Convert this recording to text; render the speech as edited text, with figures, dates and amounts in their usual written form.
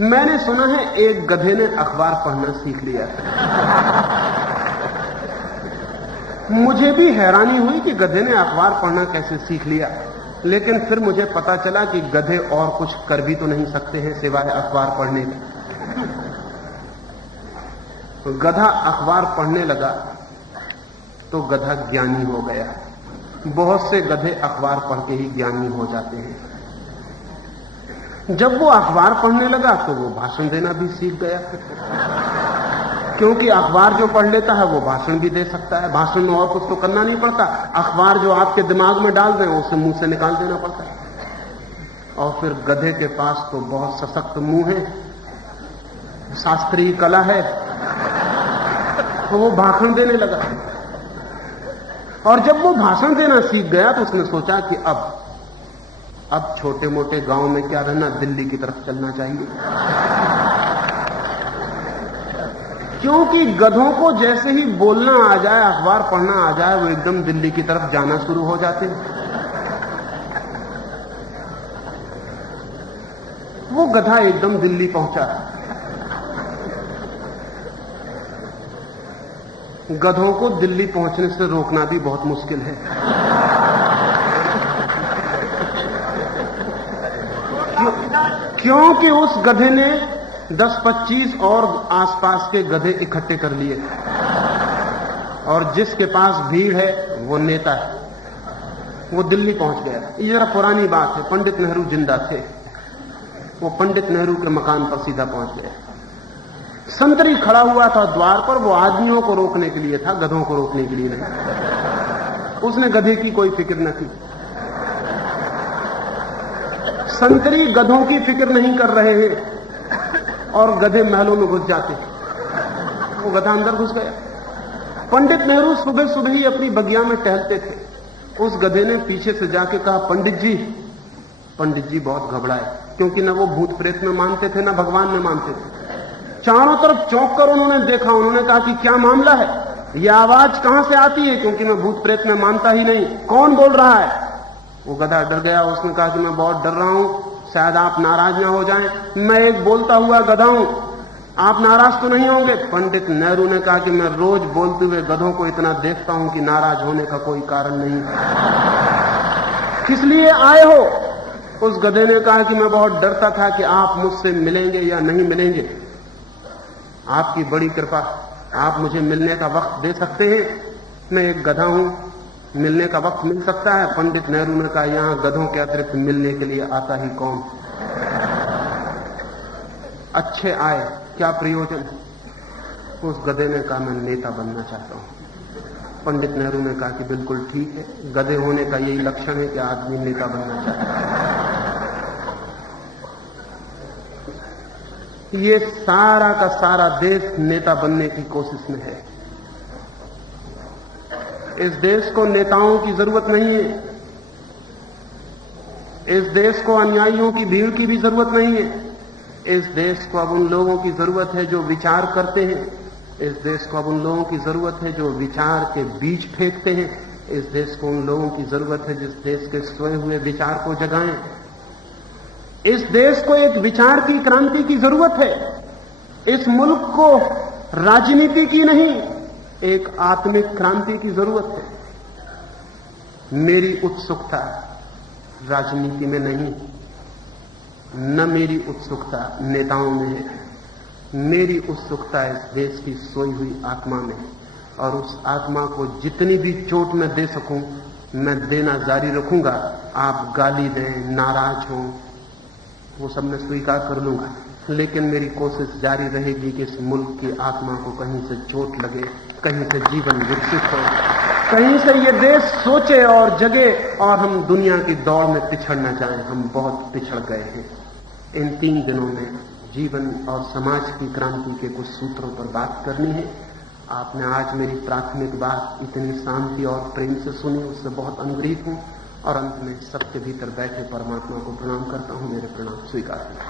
मैंने सुना है एक गधे ने अखबार पढ़ना सीख लिया। मुझे भी हैरानी हुई कि गधे ने अखबार पढ़ना कैसे सीख लिया, लेकिन फिर मुझे पता चला कि गधे और कुछ कर भी तो नहीं सकते हैं सिवाय अखबार पढ़ने के। गधा अखबार पढ़ने लगा तो गधा ज्ञानी हो गया। बहुत से गधे अखबार पढ़ के ही ज्ञानी हो जाते हैं। जब वो अखबार पढ़ने लगा तो वो भाषण देना भी सीख गया, क्योंकि अखबार जो पढ़ लेता है वो भाषण भी दे सकता है। भाषण में और कुछ तो करना नहीं पड़ता, अखबार जो आपके दिमाग में डाल दें उसे मुंह से निकाल देना पड़ता है। और फिर गधे के पास तो बहुत सशक्त मुंह है, शास्त्रीय कला है, तो वो भाषण देने लगा। और जब वो भाषण देना सीख गया तो उसने सोचा कि अब छोटे मोटे गांव में क्या रहना, दिल्ली की तरफ चलना चाहिए। क्योंकि गधों को जैसे ही बोलना आ जाए, अखबार पढ़ना आ जाए, वो एकदम दिल्ली की तरफ जाना शुरू हो जाते हैं। वो गधा एकदम दिल्ली पहुंचा। गधों को दिल्ली पहुंचने से रोकना भी बहुत मुश्किल है, क्योंकि उस गधे ने 10-25 और आसपास के गधे इकट्ठे कर लिए, और जिसके पास भीड़ है वो नेता है। वो दिल्ली पहुंच गया। ये जरा पुरानी बात है, पंडित नेहरू जिंदा थे। वो पंडित नेहरू के मकान पर सीधा पहुंच गया। संतरी खड़ा हुआ था द्वार पर, वो आदमियों को रोकने के लिए था, गधों को रोकने के लिए नहीं। उसने गधे की कोई फिक्र न की। संतरी गधों की फिक्र नहीं कर रहे हैं और गधे महलों में घुस जाते हैं। वो गधा अंदर घुस गया। पंडित नेहरू सुबह सुबह ही अपनी बगिया में टहलते थे। उस गधे ने पीछे से जाके कहा, पंडित जी। पंडित जी बहुत घबराए, क्योंकि न वो भूत प्रेत में मानते थे, न भगवान में मानते थे। चारों तरफ चौंक कर उन्होंने देखा। उन्होंने कहा कि क्या मामला है, यह आवाज कहां से आती है, क्योंकि मैं भूत प्रेत में मानता ही नहीं, कौन बोल रहा है। वो गधा डर गया। उसने कहा कि मैं बहुत डर रहा हूं, शायद आप नाराज ना हो जाएं, मैं एक बोलता हुआ गधा हूं, आप नाराज तो नहीं होंगे। पंडित नेहरू ने कहा कि मैं रोज बोलते हुए गधों को इतना देखता हूं कि नाराज होने का कोई कारण नहीं। किस लिए आए हो। उस गधे ने कहा कि मैं बहुत डरता था कि आप मुझसे मिलेंगे या नहीं मिलेंगे। आपकी बड़ी कृपा, आप मुझे मिलने का वक्त दे सकते हैं। मैं एक गधा हूं, मिलने का वक्त मिल सकता है। पंडित नेहरू ने कहा, यहां गधों के अतिरिक्त मिलने के लिए आता ही कौन। अच्छे आए, क्या प्रयोजन। उस गधे ने कहा, मैं नेता बनना चाहता हूं। पंडित नेहरू ने कहा कि बिल्कुल ठीक है, गधे होने का यही लक्षण है कि आदमी नेता बनना चाहता है। ये सारा का सारा देश नेता बनने की कोशिश में है। इस देश को नेताओं की जरूरत नहीं है। इस देश को अनुयायियों की भीड़ की भी जरूरत नहीं है। इस देश को अब उन लोगों की जरूरत है जो विचार करते हैं। इस देश को अब उन लोगों की जरूरत है जो विचार के बीज फेंकते हैं। इस देश को उन लोगों की जरूरत है जिस देश के सोए हुए विचार को जगाएं। इस देश को एक विचार की क्रांति की जरूरत है। इस मुल्क को राजनीति की नहीं, एक आत्मिक क्रांति की जरूरत है। मेरी उत्सुकता राजनीति में नहीं, न मेरी उत्सुकता नेताओं में है। मेरी उत्सुकता इस देश की सोई हुई आत्मा में है, और उस आत्मा को जितनी भी चोट मैं दे सकूं मैं देना जारी रखूंगा। आप गाली दें, नाराज हों, वो सब मैं स्वीकार कर लूंगा, लेकिन मेरी कोशिश जारी रहेगी कि इस मुल्क की आत्मा को कहीं से चोट लगे, कहीं से जीवन विकसित हो, कहीं से ये देश सोचे और जगे, और हम दुनिया की दौड़ में पिछड़ न जाएं। हम बहुत पिछड़ गए हैं। इन 3 दिनों में जीवन और समाज की क्रांति के कुछ सूत्रों पर बात करनी है। आपने आज मेरी प्राथमिक बात इतनी शांति और प्रेम से सुनी, उससे बहुत अनुग्रहित हूं। और अंत में सबके भीतर बैठे परमात्मा को प्रणाम करता हूं। मेरे प्रणाम स्वीकार करें।